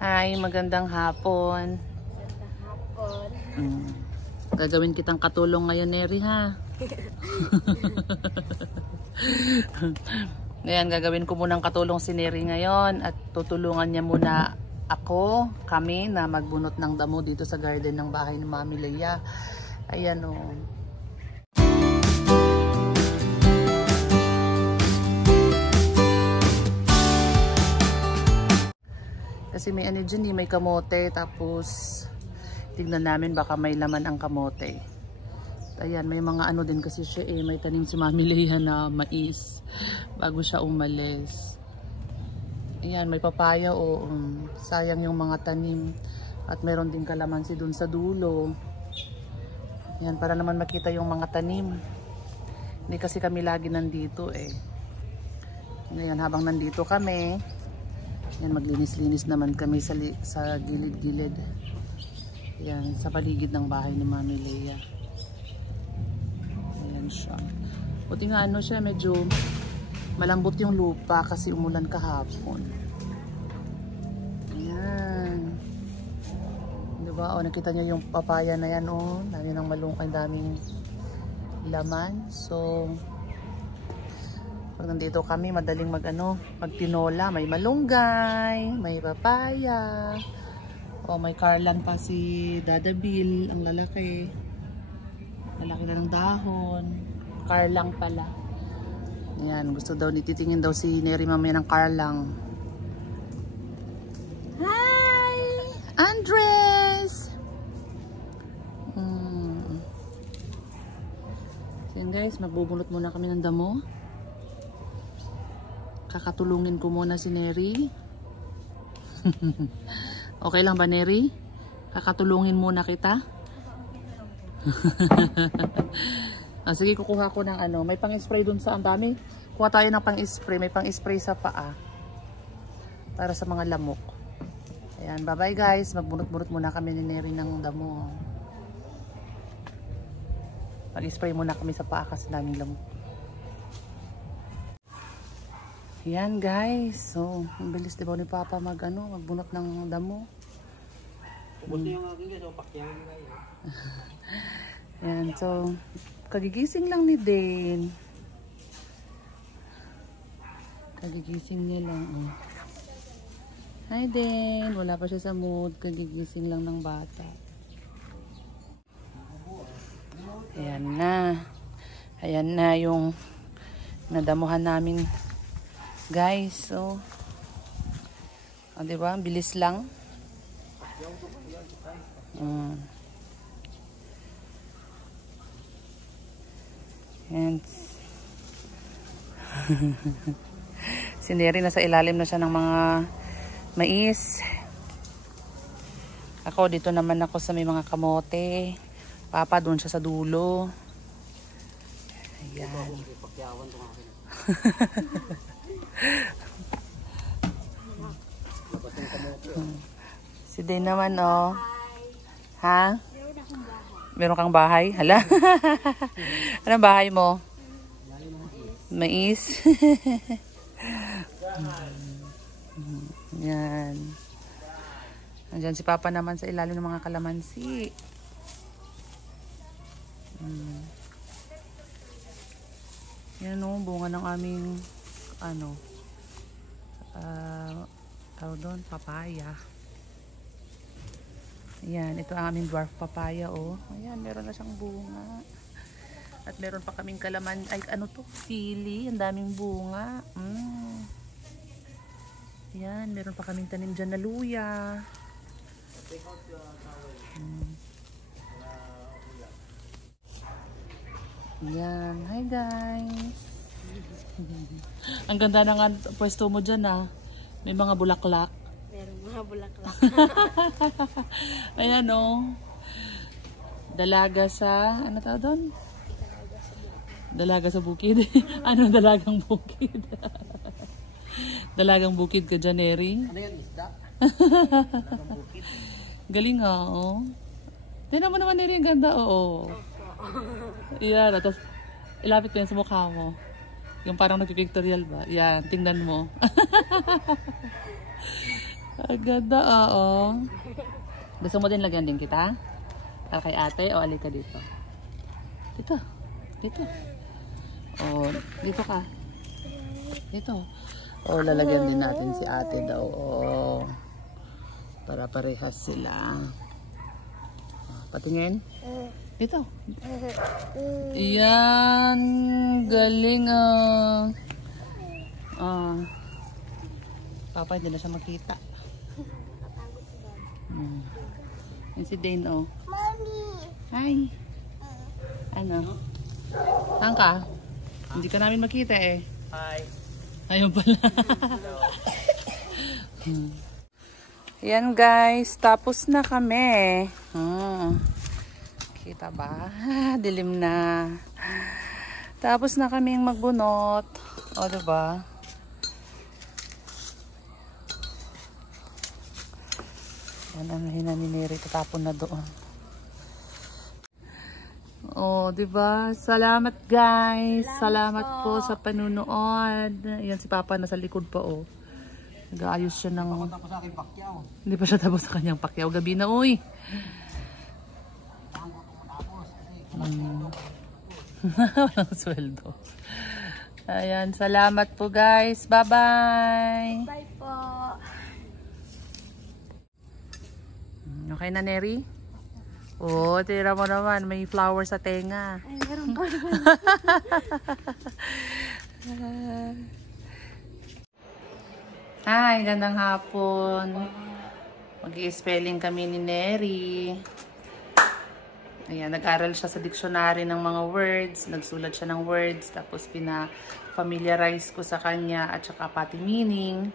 Hi, magandang hapon. Gagawin kitang katulong ngayon, Neri, ha? Ngayon, gagawin ko munang katulong si Neri ngayon at tutulungan niya muna kami na magbunot ng damo dito sa garden ng bahay ni Mami Leia. Ayan o. Kasi may ano dyan, may kamote, tapos tignan namin baka may laman ang kamote. Ayan, may mga ano din kasi siya may tanim si Mami Leia na mais bago siya umalis. Ayan, may papaya sayang yung mga tanim. At meron din kalamansi dun sa dulo. Ayan, para naman makita yung mga tanim. Hindi kasi kami lagi nandito Ngayon, habang nandito kami, yan, maglinis-linis naman kami sa gilid-gilid. Yan, sa paligid ng bahay ni Mami Leia. Ayan siya. Buti nga siya, medyo malambot yung lupa kasi umulan kahapon. Ayan. Diba? Nakita nyo yung papaya na yan dami ng ang daming laman. So, pag nandito kami, madaling magtinola. May malunggay, may papaya. May karlan pa si Dada Bill, ang lalaki. Lalaki na ng dahon. Karlang pala. Ayan, gusto daw, titingin daw si Neri mamaya ng karlang. Hi! Andres! So guys, magbubunot muna kami ng damo. Kakatulungin ko muna si Neri. Okay lang ba, Neri? Kakatulungin muna kita. Sige, kukuha ko ng may pang-spray dun sa ang dami. Kuha tayo ng pang-spray. May pang-spray sa paa. Para sa mga lamok. Ayan, bye-bye guys. Magbunot-bunot muna kami ni Neri ng damo. Mag-spray muna kami sa paa kasi daming lamok. Yan guys, so ang bilis diba ni Papa magbunot ng damo. Yan, so kagigising lang ni Dane. Kagigising niya lang. Hi Dane, wala pa siya sa mood, kagigising lang ng bata. Ayan na yung nadamuhan namin. Guys, so diba? Bilis lang. And si Neri nasa ilalim na siya ng mga mais. Ako dito naman ako sa may mga kamote. Papa doon siya sa dulo. Ayan. Si Dane naman ha? Meron kang bahay? Hala? Anong bahay mo? Mais? Yan. Andyan si Papa naman sa ilalim ng mga kalamansi. Yan bunga ng aming tawag doon, papaya. Ayan, ito ang aming dwarf papaya Ayan, meron na siyang bunga. At meron pa kaming sili, ang daming bunga. Ayan, meron pa kaming tanim dyan na luya. Ayan, hi guys. Ang ganda ng pwesto mo dyan May mga bulaklak. Meron mga bulaklak. Ayan dalaga sa, ano tawag doon? Dalaga sa bukid. Dalagang bukid? Dalagang bukid ka dyan, Neri. Ano yun, isda? Dalagang bukid. Galing Tignan mo naman, Neri, ang ganda, Yan, tapos ilapit ko yan sa mukha mo. Yung parang nagpipictorial ba? Yan, tingnan mo. Ang ganda, oo. Gusto mo din lagyan din kita? Para kay ate o alika dito? Dito. Dito. O, dito ka. Dito. O, lalagyan din natin si ate daw. O, para parehas sila. Patingin. Dito. Yan. Galing Papa, hindi na siya makita. Yan si Dane, oh. Mommy! Hi! Ano? Saan ka? Hindi ka namin makita eh. Hi! Ayun pala. Yan guys, tapos na kami. Kita ba? Dilim na. Tapos na kaming magbunot. O, diba? Yan ang hina ni Neri. Tatapon na doon. O, diba? Salamat guys. Salamat po sa panunood. Yan si Papa nasa likod pa, oh. Nag-aayos siya ng... Hindi pa siya tapos sa kanyang pakyaw. Gabi na, uy. Walang sweldo. Ayan, salamat po guys. Bye-bye. Bye po. Okay na, Neri? Oh, tira mo naman. May flower sa tenga. Ay, meron pa. Hi, gandang hapon. Mag-i-spelling kami ni Neri. Ayan, nag-aral siya sa dictionary ng mga words. Nagsulat siya ng words. Tapos pina-familiarize ko sa kanya at saka pati meaning.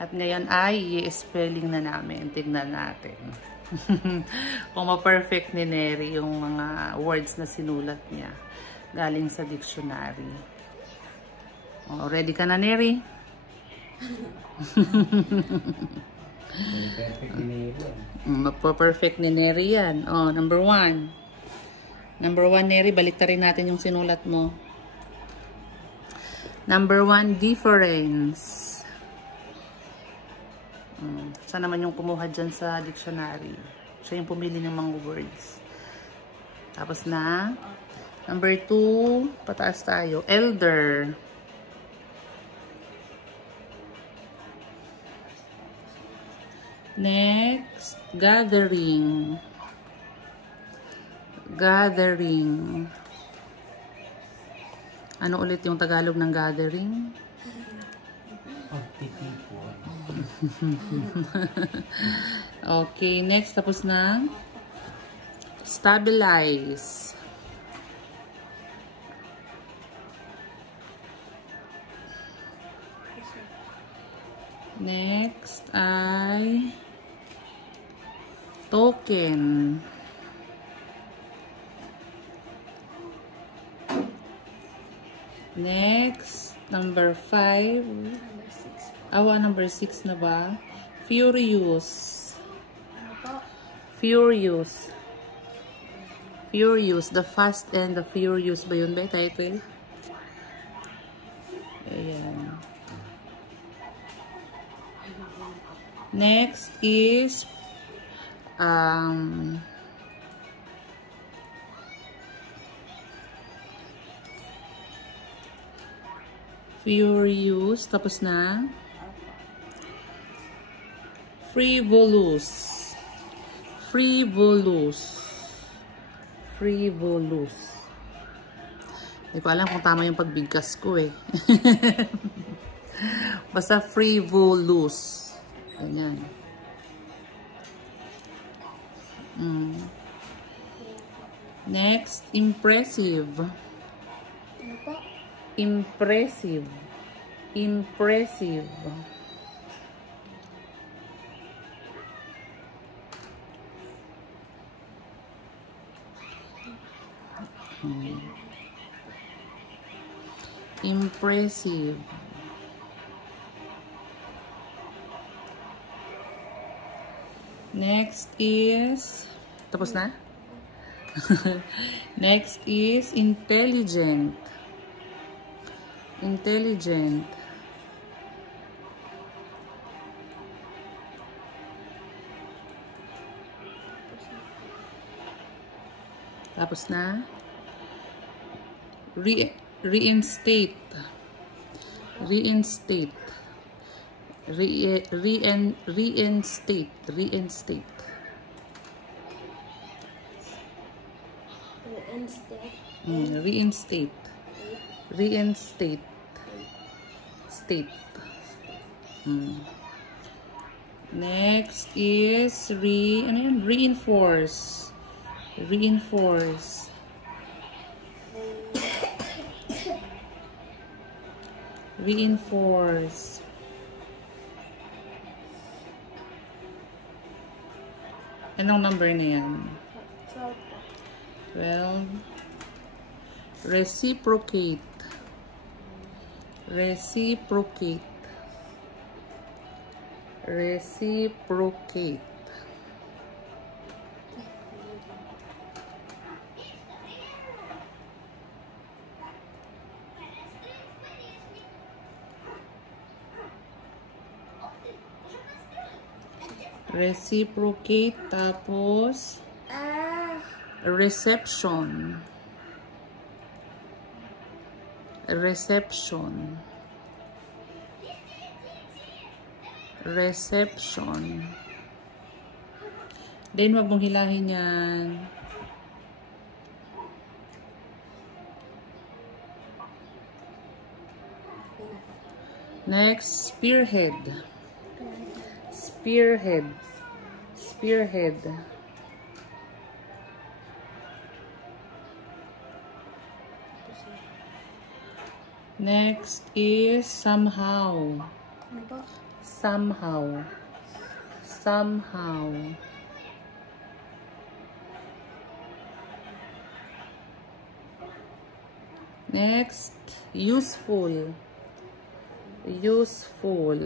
At ngayon ay i-spelling na namin. Tignan natin. Kung ma-perfect ni Neri yung mga words na sinulat niya. Galing sa dictionary. Oh, ready ka na, Neri? Magpa-perfect ni Neri yan. Oh, number 1. Number 1, Neri, baliktarin natin yung sinulat mo. Number 1, difference. Saan naman yung kumuha dyan sa dictionary? Siya yung pumili ng mga words. Tapos na. Number 2, pataas tayo. Elder. Next, gathering. Gathering. Ano ulit yung Tagalog ng gathering? Okay, next, tapos na. Stabilize. Next ay token. Next, number 5. Number 6 na ba? Furious. Furious. Furious. The Fast and the Furious ba yun ba? Title? Ayan. Next is furious, tapos na. Frivolous. Frivolous. Frivolous. Hindi ko alam kung tama yung pagbigkas ko eh. Basta frivolous. Ganyan. Next, impressive. Impressive. Impressive. Impressive. Next is, tapos na? Next is intelligent. Intelligent. Tapos na. Reinstate. Reinstate. Reinstate. Reinstate. Reinstate. Reinstate. State. Next is reinforce. Reinforce. Reinforce. Anong number na yan? 12. Reciprocate. Reciprocate. Reciprocate. Reciprocate, tapos reception. Reception. Reception. Then, wag mong hilahin yan. Next, spearhead. Spearhead. Spearhead. Next is somehow. Somehow. Somehow. Next, useful. Useful.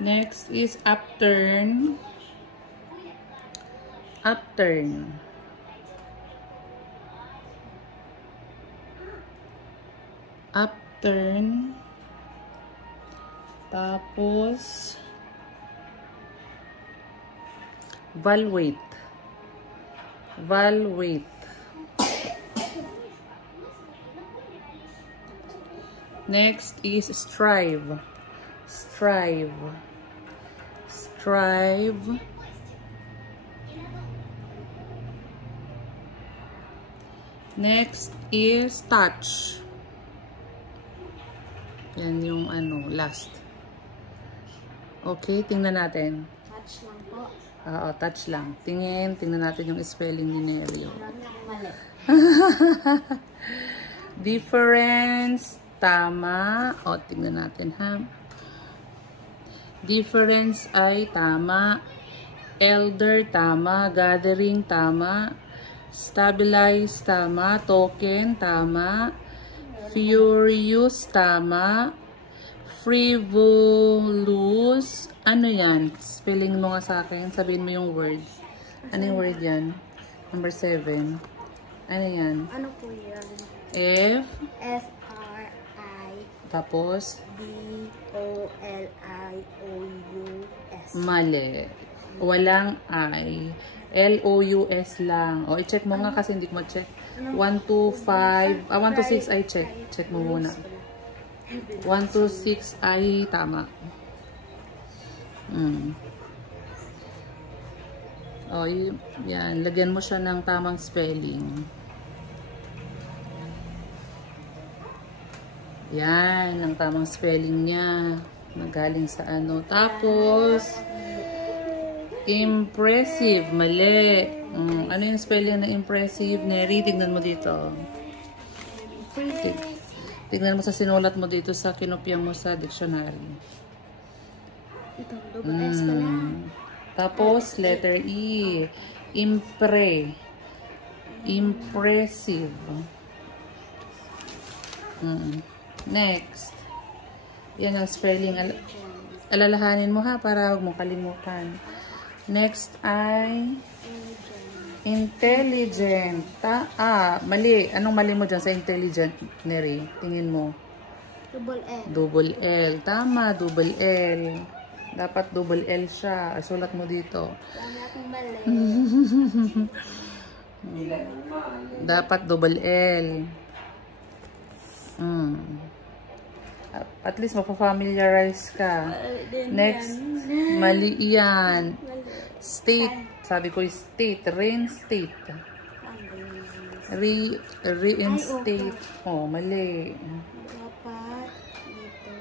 Next is upturn. Upturn. Upturn. Tapos valuate. Valuate. Next is strive. Strive. Strive. Next is touch. Yan yung ano, last. Okay, tingnan natin. Touch lang po. Oo, touch lang. Tingnan natin yung spelling ni Nerio. Mali. Difference, tama. O, tingnan natin ha. Difference ay tama. Elder, tama. Gathering, tama. Stabilize, tama. Token, tama. Furious, tama. Frivolous. Ano yan? Spelling mo nga sa akin. Sabihin mo yung word. Ano yung word yan? Number 7. Ano yan? Ano po yan? F. F-R-I. Tapos? B-O-L-I-O-U-S. Mali. Walang I. L-O-U-S lang. O, i-check mo nga kasi hindi ko ma-check. 1 to 5. 1 to 6 ay check. Check mo muna. 1 to 6 ay tama. O, yan. Lagyan mo siya ng tamang spelling. Yan. Ang tamang spelling niya. Magaling sa ano. Tapos, impressive. Mali. Ano yung spelling ng impressive? Neri, tignan mo dito. Tignan mo sa sinulat mo dito sa kinopya mo sa dictionary. Ito, double S ka na. Tapos, letter E. Impressive. Next. Yan ang spelling. Alalahanin mo ha, para huwag mo kalimutan. Next ay intelligent. Mali. Anong mali mo dyan sa intelligent, Neri? Tingin mo. Double L. Double L. Tama, double L. Dapat double L siya. Sulat mo dito. Dami akong mali. Dapat double L. At least mapafamiliarize ka. Next, mali yan. State. Sabi ko state. Reinstate. Reinstate. Oh, mali. Dapat dito.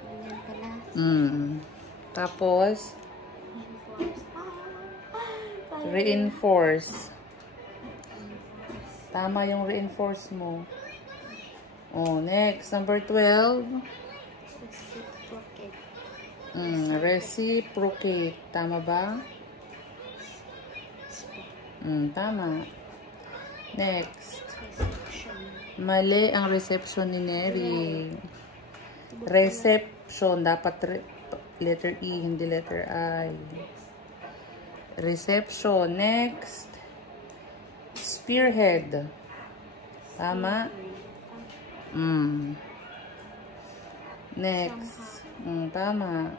Ganyan pala. Tapos, reinforce. Tama yung reinforce mo. Oh, next. Number 12. Reciprocate. Reciprocate. Tama ba? Tama. Next. Reception. Mali ang reception ni Neri. Reception. Dapat letter E, hindi letter I. Reception. Next. Spearhead. Tama? Next. Tama.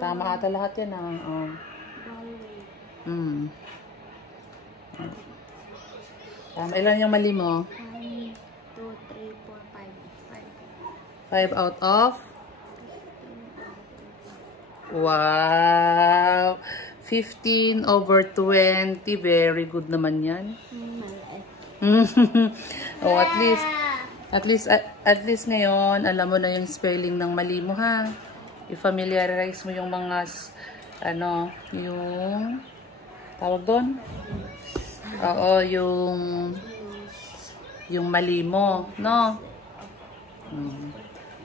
Tama ata lahat yan. Tama. Ilan yung mali mo? 1, 2, 3, 4, 5. 5 out of? Wow! 15 over 20. Very good naman yan. Oh, at least ngayon, alam mo na yung spelling ng mali mo, ha? I-familiarize mo yung mga, yung, tawag doon? Oo, yung mali mo, no?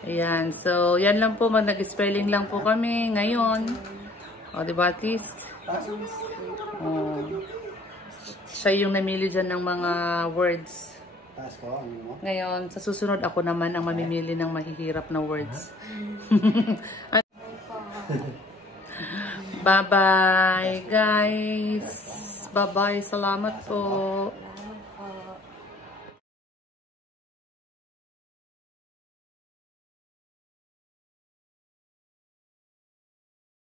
Ayan, so, yan lang po, nag-spelling lang po kami ngayon. O, diba, Tis? O, siya yung namili dyan ng mga words. Ngayon, sa susunod, ako naman ang mamimili ng mahihirap na words. Bye-bye, guys. Bye-bye. Salamat po.